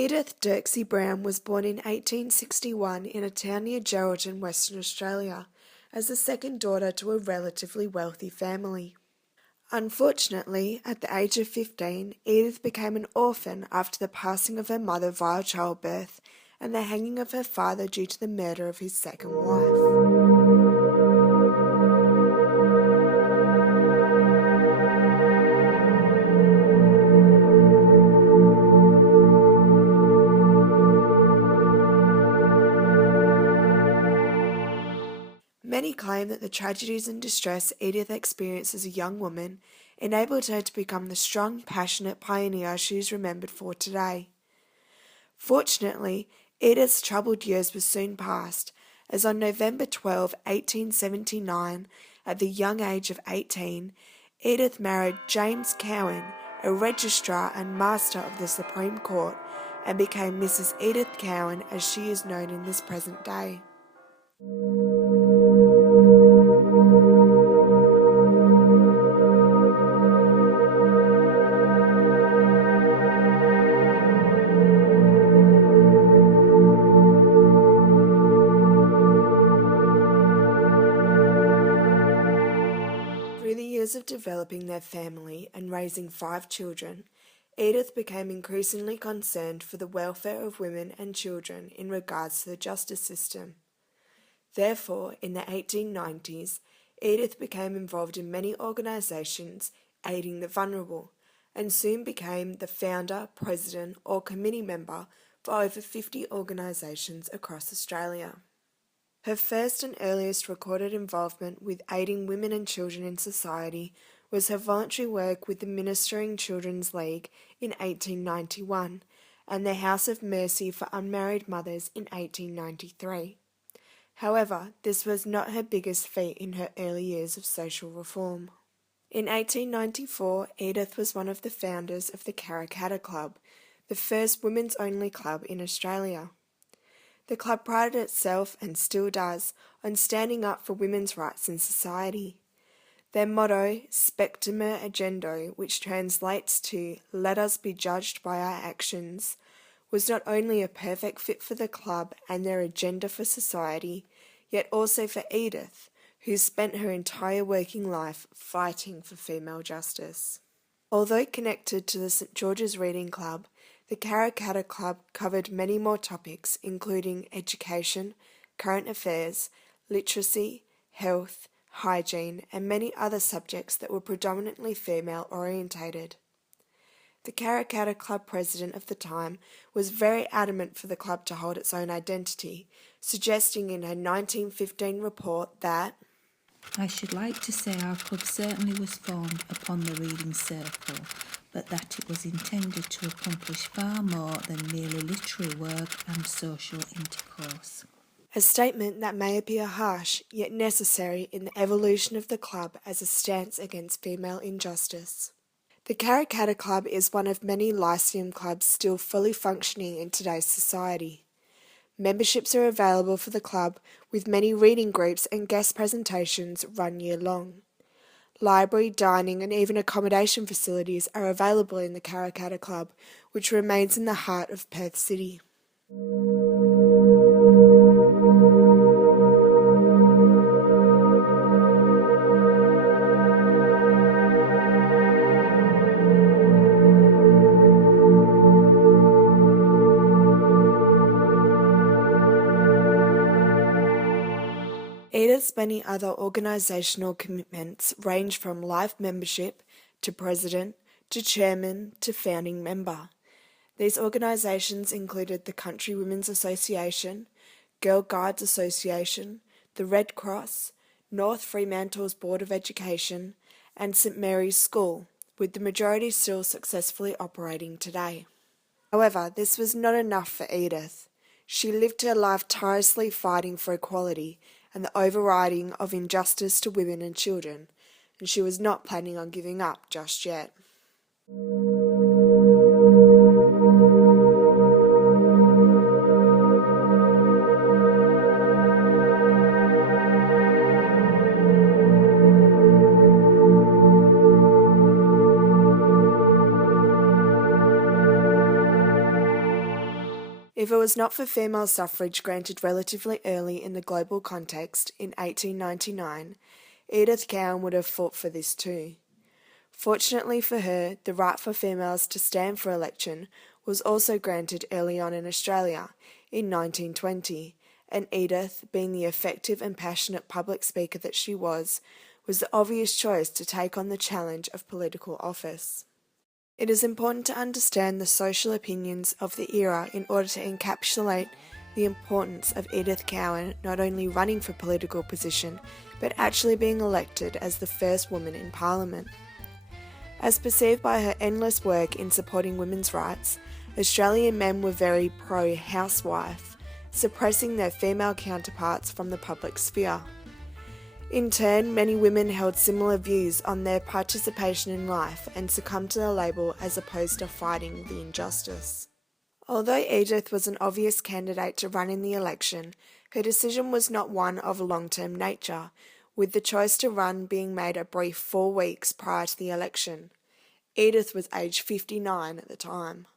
Edith Dircksey Brown was born in 1861 in a town near Geraldton, Western Australia, as the second daughter to a relatively wealthy family. Unfortunately, at the age of 15, Edith became an orphan after the passing of her mother via childbirth and the hanging of her father due to the murder of his second wife. Many claim that the tragedies and distress Edith experienced as a young woman enabled her to become the strong, passionate pioneer she is remembered for today. Fortunately, Edith's troubled years were soon past, as on November 12, 1879, at the young age of 18, Edith married James Cowan, a registrar and master of the Supreme Court, and became Mrs. Edith Cowan as she is known in this present day. Through the years of developing their family and raising 5 children, Edith became increasingly concerned for the welfare of women and children in regards to the justice system. Therefore, in the 1890s, Edith became involved in many organisations aiding the vulnerable, and soon became the founder, president or committee member for over 50 organisations across Australia. Her first and earliest recorded involvement with aiding women and children in society was her voluntary work with the Ministering Children's League in 1891 and the House of Mercy for Unmarried Mothers in 1893. However, this was not her biggest feat in her early years of social reform. In 1894, Edith was one of the founders of the Karrakatta Club, the first women's-only club in Australia. The club prided itself, and still does, on standing up for women's rights in society. Their motto, Spectamer Agendo, which translates to "Let us be judged by our actions," was not only a perfect fit for the club and their agenda for society, yet also for Edith, who spent her entire working life fighting for female justice. Although connected to the St George's Reading Club, the Karrakatta Club covered many more topics, including education, current affairs, literacy, health, hygiene, and many other subjects that were predominantly female-orientated. The Karrakatta Club president of the time was very adamant for the club to hold its own identity, suggesting in her 1915 report that I should like to say our club certainly was formed upon the reading circle, but that it was intended to accomplish far more than merely literary work and social intercourse. A statement that may appear harsh, yet necessary in the evolution of the club as a stance against female injustice. The Karrakatta Club is one of many Lyceum clubs still fully functioning in today's society. Memberships are available for the club, with many reading groups and guest presentations run year-long. Library, dining and even accommodation facilities are available in the Karrakatta Club, which remains in the heart of Perth City. Edith's many other organisational commitments range from life membership to president to chairman to founding member. These organisations included the Country Women's Association, Girl Guides Association, the Red Cross, North Fremantle's Board of Education, and St Mary's School, with the majority still successfully operating today. However, this was not enough for Edith. She lived her life tirelessly fighting for equality and the overriding of injustice to women and children, and she was not planning on giving up just yet. If it was not for female suffrage granted relatively early in the global context in 1899, Edith Cowan would have fought for this too. Fortunately for her, the right for females to stand for election was also granted early on in Australia in 1920, and Edith, being the effective and passionate public speaker that she was the obvious choice to take on the challenge of political office. It is important to understand the social opinions of the era in order to encapsulate the importance of Edith Cowan not only running for political position, but actually being elected as the first woman in Parliament. As perceived by her endless work in supporting women's rights, Australian men were very pro-housewife, suppressing their female counterparts from the public sphere. In turn, many women held similar views on their participation in life and succumbed to the label as opposed to fighting the injustice. Although Edith was an obvious candidate to run in the election, her decision was not one of a long-term nature, with the choice to run being made a brief 4 weeks prior to the election. Edith was aged 59 at the time.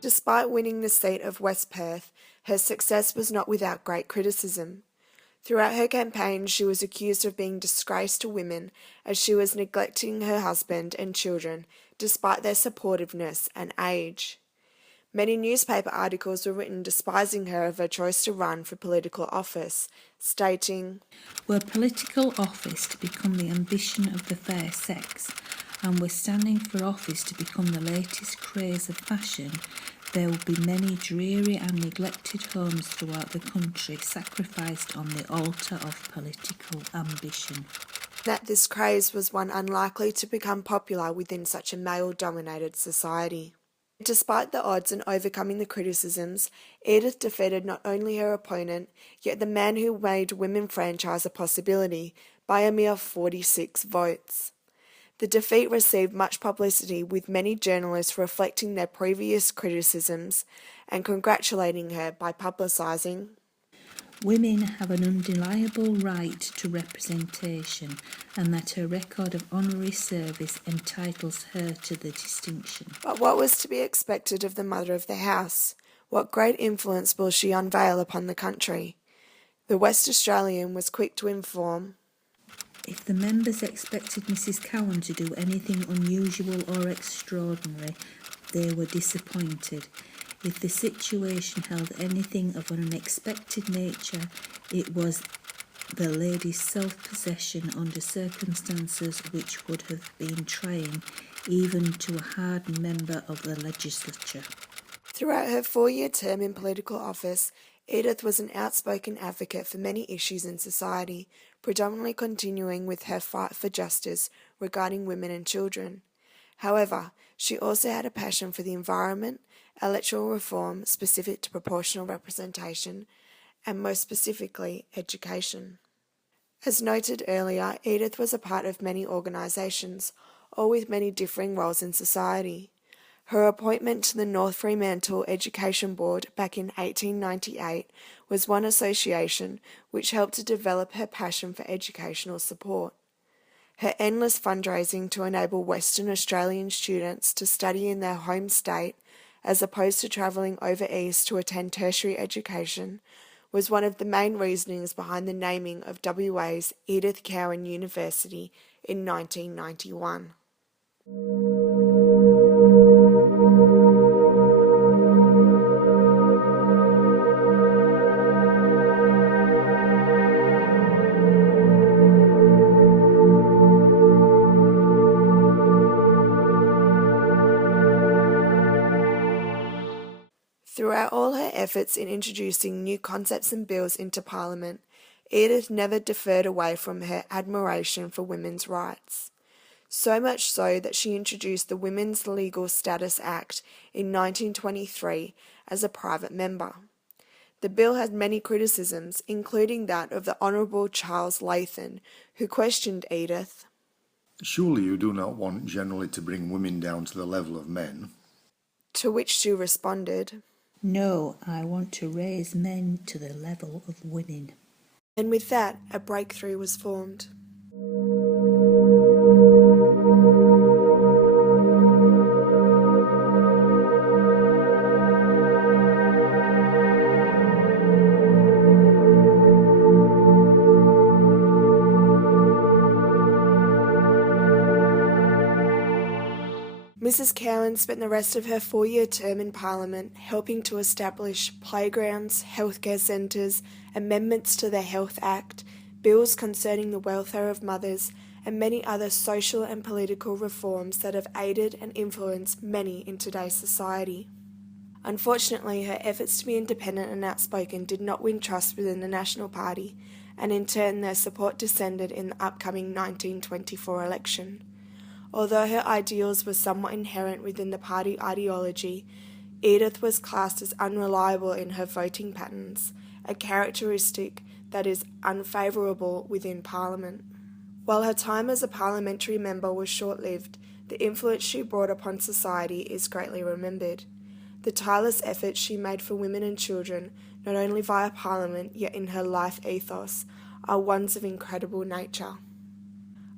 Despite winning the seat of West Perth, her success was not without great criticism. Throughout her campaign, she was accused of being disgrace to women as she was neglecting her husband and children despite their supportiveness and age. Many newspaper articles were written despising her of her choice to run for political office, stating, "Were political office to become the ambition of the fair sex, and were standing for office to become the latest craze of fashion, there will be many dreary and neglected homes throughout the country sacrificed on the altar of political ambition." That this craze was one unlikely to become popular within such a male-dominated society. Despite the odds and overcoming the criticisms, Edith defeated not only her opponent, yet the man who made women franchise a possibility, by a mere 46 votes. The defeat received much publicity, with many journalists reflecting their previous criticisms and congratulating her by publicising, "Women have an undeniable right to representation, and that her record of honorary service entitles her to the distinction." But what was to be expected of the mother of the house? What great influence will she unveil upon the country? The West Australian was quick to inform, "If the members expected Mrs. Cowan to do anything unusual or extraordinary, they were disappointed. If the situation held anything of an unexpected nature, it was the lady's self-possession under circumstances which would have been trying even to a hardened member of the legislature." Throughout her 4-year term in political office, Edith was an outspoken advocate for many issues in society, predominantly continuing with her fight for justice regarding women and children. However, she also had a passion for the environment, electoral reform specific to proportional representation, and most specifically, education. As noted earlier, Edith was a part of many organisations, all with many differing roles in society. Her appointment to the North Fremantle Education Board back in 1898 was one association which helped to develop her passion for educational support. Her endless fundraising to enable Western Australian students to study in their home state, as opposed to travelling over east to attend tertiary education, was one of the main reasonings behind the naming of WA's Edith Cowan University in 1991. Throughout all her efforts in introducing new concepts and bills into Parliament, Edith never deferred away from her admiration for women's rights. So much so that she introduced the Women's Legal Status Act in 1923 as a private member. The bill had many criticisms, including that of the Honourable Charles Lathan, who questioned Edith, Surely you do not want generally to bring women down to the level of men? To which she responded, No, I want to raise men to the level of women. and with that a breakthrough was formed. Mrs. Cowan spent the rest of her 4-year term in Parliament helping to establish playgrounds, healthcare centres, amendments to the Health Act, bills concerning the welfare of mothers, and many other social and political reforms that have aided and influenced many in today's society. Unfortunately, her efforts to be independent and outspoken did not win trust within the National Party, and in turn their support descended in the upcoming 1924 election. Although her ideals were somewhat inherent within the party ideology, Edith was classed as unreliable in her voting patterns, a characteristic that is unfavourable within Parliament. While her time as a parliamentary member was short-lived, the influence she brought upon society is greatly remembered. The tireless efforts she made for women and children, not only via Parliament yet in her life ethos, are ones of incredible nature.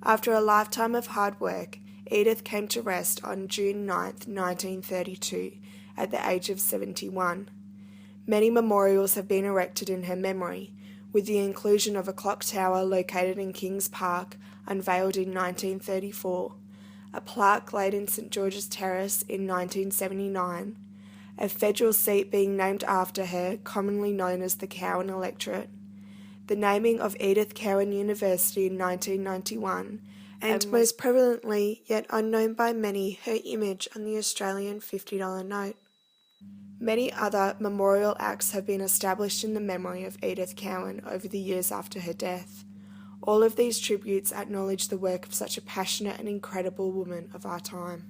After a lifetime of hard work, Edith came to rest on June 9, 1932, at the age of 71. Many memorials have been erected in her memory, with the inclusion of a clock tower located in Kings Park, unveiled in 1934, a plaque laid in St George's Terrace in 1979, a federal seat being named after her, commonly known as the Cowan Electorate, the naming of Edith Cowan University in 1991, and most prevalently, yet unknown by many, her image on the Australian $50 note. Many other memorial acts have been established in the memory of Edith Cowan over the years after her death. All of these tributes acknowledge the work of such a passionate and incredible woman of our time.